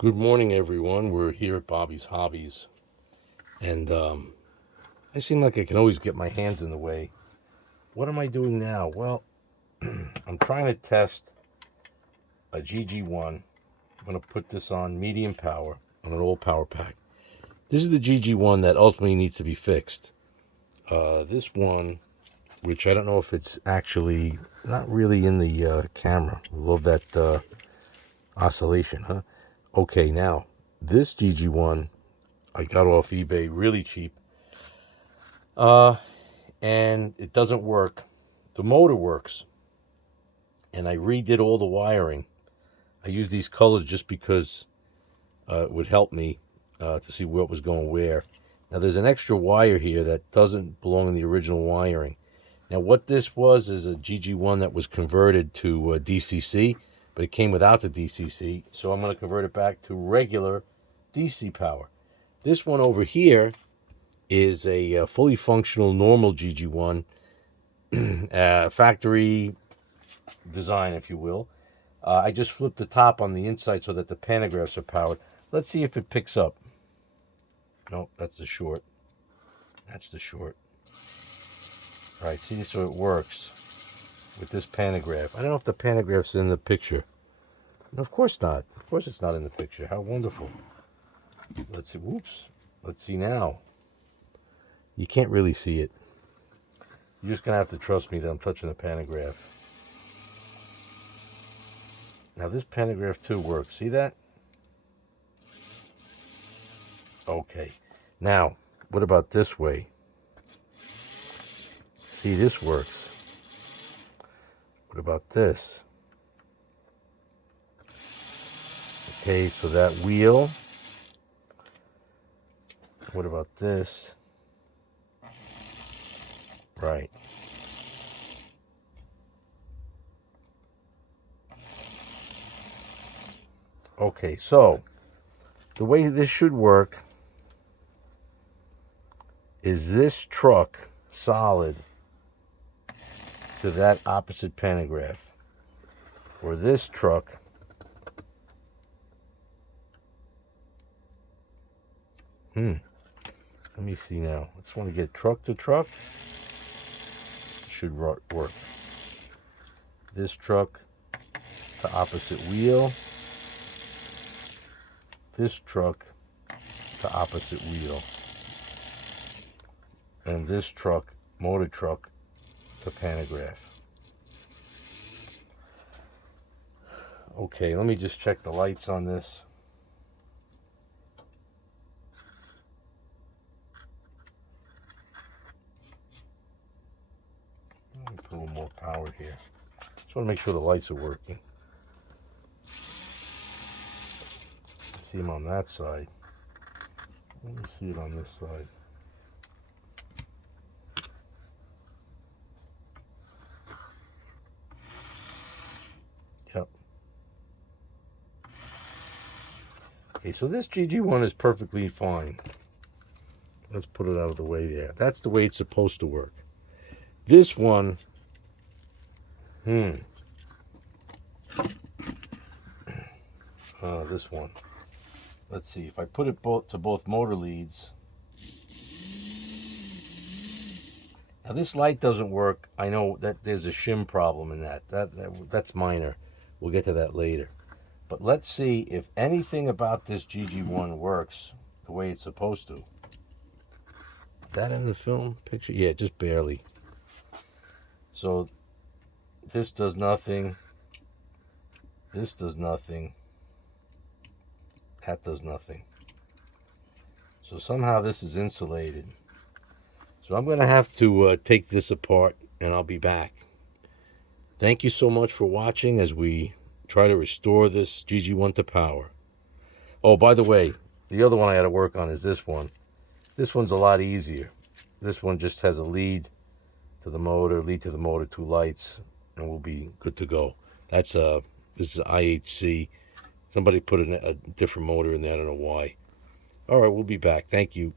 Good morning, everyone. We're here at Bobby's Hobbies, and I seem like I can always get my hands in the way. What am I doing now? Well, I'm trying to test a GG-1. I'm going to put this on medium power on an old power pack. This is the GG-1 that ultimately needs to be fixed. This one, which I don't know if it's actually not really in the camera. Love that oscillation, huh? Okay, now this GG-1 I got off eBay really cheap. And it doesn't work. The motor works, and I redid all the wiring. I used these colors just because it would help me to see what was going where. Now, there's an extra wire here that doesn't belong in the original wiring. Now, what this was is a GG-1 that was converted to d.c.c, but it came without the d.c.c, so I'm going to convert it back to regular DC power. This one over here is a fully functional normal GG-1, factory design, if you will. I just flipped the top on the inside so that the pantographs are powered. Let's see if it picks up. No, that's the short. That's the short. All right, see, so it works with this pantograph. I don't know if the pantograph's in the picture. No, of course not. Of course it's not in the picture. How wonderful. Let's see. Whoops. Let's see now. You can't really see it. You're just going to have to trust me that I'm touching the pantograph. Now this pantograph too works. See that? Okay. Now, what about this way? See, this works. What about this? Okay, so that wheel. What about this? Right. Okay, so the way this should work is this truck solid to that opposite pantograph, or this truck let me see now. I just want to get truck to truck. Should work. This truck to opposite wheel. This truck to opposite wheel. And this truck, motor truck, to pantograph. Okay, let me just check the lights on this. Let me put a little more power here. Just want to make sure the lights are working. See them on that side. Let me see it on this side. Yep. Okay, so this GG-1 is perfectly fine. Let's put it out of the way there. That's the way it's supposed to work. This one, this one. Let's see, if I put it to both motor leads. Now this light doesn't work. I know that there's a shim problem in that. That's minor. We'll get to that later. But let's see if anything about this GG-1 works the way it's supposed to. Is that in the film picture? Yeah, just barely. So this does nothing. This does nothing. That does nothing. So somehow this is insulated. So I'm going to have to take this apart, and I'll be back. Thank you so much for watching as we try to restore this GG-1 to power. Oh, by the way, the other one I had to work on is this one. This one's a lot easier. This one just has a lead to the motor, 2 lights, and we'll be good to go. This is IHC. Somebody put a different motor in there. I don't know why. All right, we'll be back. Thank you.